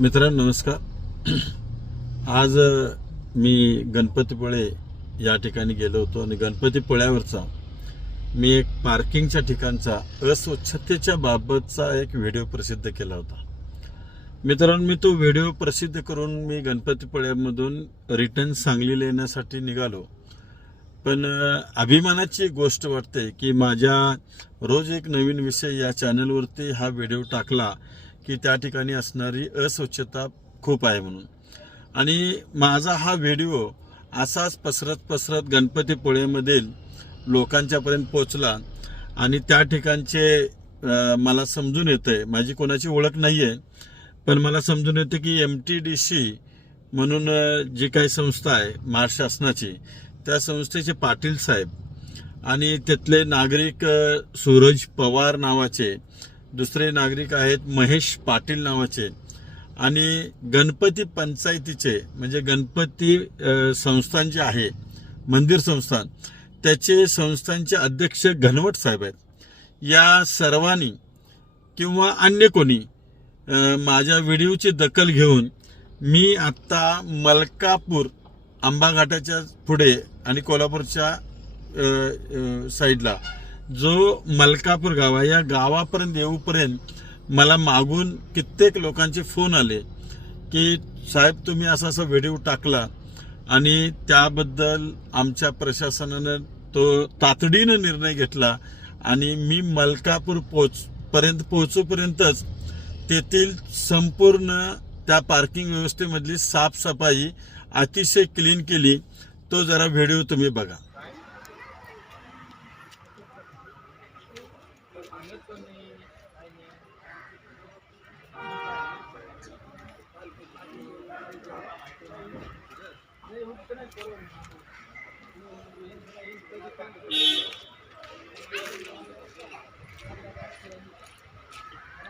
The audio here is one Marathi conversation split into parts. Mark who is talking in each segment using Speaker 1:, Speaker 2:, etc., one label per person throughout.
Speaker 1: मित्रांनो नमस्कार. आज मी गणपतीपुळे या ठिकाणी गेलो होतो आणि गणपतीपुळ्यावरचा मी एक पार्किंगच्या ठिकाणचा अस्वच्छतेच्या बाबतचा एक व्हिडिओ प्रसिद्ध केला होता. मित्रांनो मी तो व्हिडिओ प्रसिद्ध करून मी गणपतीपुळ्यामधून रिटर्न सांगलीला येण्यासाठी निघालो. पण अभिमानाची गोष्ट वाटते की माझ्या रोज एक नवीन विषय या चॅनलवरती हा व्हिडिओ टाकला की त्या ठिकाणी असणारी अस्वच्छता खूप आहे म्हणून. आणि माझा हा व्हिडिओ असाच पसरत पसरत गणपतीपुळेमधील लोकांच्यापर्यंत पोचला आणि त्या ठिकाणचे मला समजून येतं आहे माझी कोणाची ओळख नाही आहे पण मला समजून येतं की एम टी डी सी म्हणून जी काही संस्था आहे महाराष्ट्र शासनाची त्या संस्थेचे पाटील साहेब आणि तिथले नागरिक सूरज पवार नावाचे दुसरे नागरिक आहेत महेश पाटील नावाचे आणि गणपती पंचायतीचे म्हणजे गणपती संस्थान जे आहे मंदिर संस्थान त्याचे संस्थांचे अध्यक्ष घनवट साहेब आहेत. या सर्वांनी किंवा अन्य कोणी माझ्या व्हिडिओची दखल घेऊन मी आत्ता मलकापूर आंबाघाटाच्या पुढे आणि कोल्हापूरच्या साईडला जो मलकापूर गाव आहे या गावापर्यंत येऊपर्यंत मला मागून कित्येक लोकांचे फोन आले की साहेब तुम्ही असा असा व्हिडिओ टाकला आणि त्याबद्दल आमच्या प्रशासनानं तो तातडीनं निर्णय घेतला आणि मी मलकापूर पोच पर्यंत पोहोचूपर्यंतच तेथील संपूर्ण त्या पार्किंग व्यवस्थेमधली साफसफाई अतिशय क्लीन केली. तो जरा व्हिडिओ तुम्ही बघा.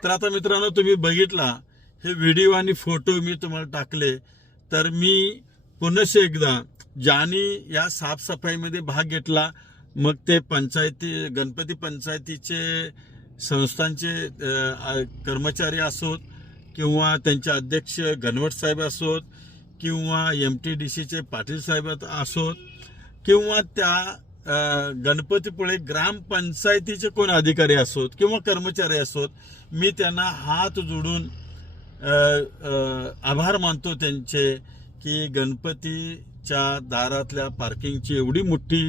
Speaker 1: तर आता मित्रांनो तुम्ही बघितला हे व्हिडिओ आणि फोटो मी तुम्हाला टाकले. तर मी पुनश एकदा ज्यांनी या साफसफाईमध्ये भाग घेतला मग ते पंचायती गणपती पंचायतीचे संस्थांचे कर्मचारी असोत किंवा त्यांचे अध्यक्ष घनवट साहेब असोत किंवा एम टी डी सीचे पाटील साहेब असोत किंवा त्या गणपतीपुळे ग्रामपंचायतीचे कोण अधिकारी असोत किंवा कर्मचारी असोत मी त्यांना हात जोडून आभार मानतो त्यांचे की गणपतीच्या दारातल्या पार्किंगची एवढी मोठी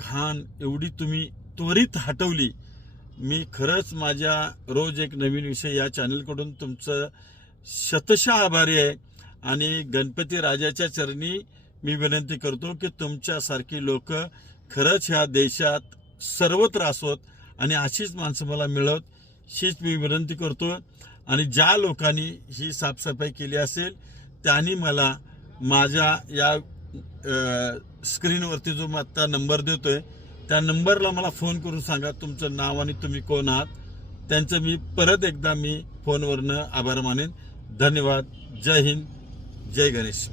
Speaker 1: घाण एवढी तुम्ही त्वरित हटवली. मी खरंच माझ्या रोज एक नवीन विषय या चॅनलकडून तुमचं शतशः आभारी आहे आणि गणपती राजाच्या चरणी मी विनंती करतो की तुमच्यासारखी लोक खरंच ह्या देशात सर्वत्र असोत आणि अशीच माणसं मला मिळवत हीच मी विनंती करतो. आणि ज्या लोकांनी ही साफसफाई केली असेल त्यांनी मला माझ्या या स्क्रीनवरती जो मी आत्ता नंबर देतोय त्या नंबरला मला फोन करून सांगा तुमचं नाव आणि तुम्ही कोण आहात. त्यांचं मी परत एकदा मी फोनवरनं आभार मानेन. धन्यवाद. जय हिंद. जय गणेश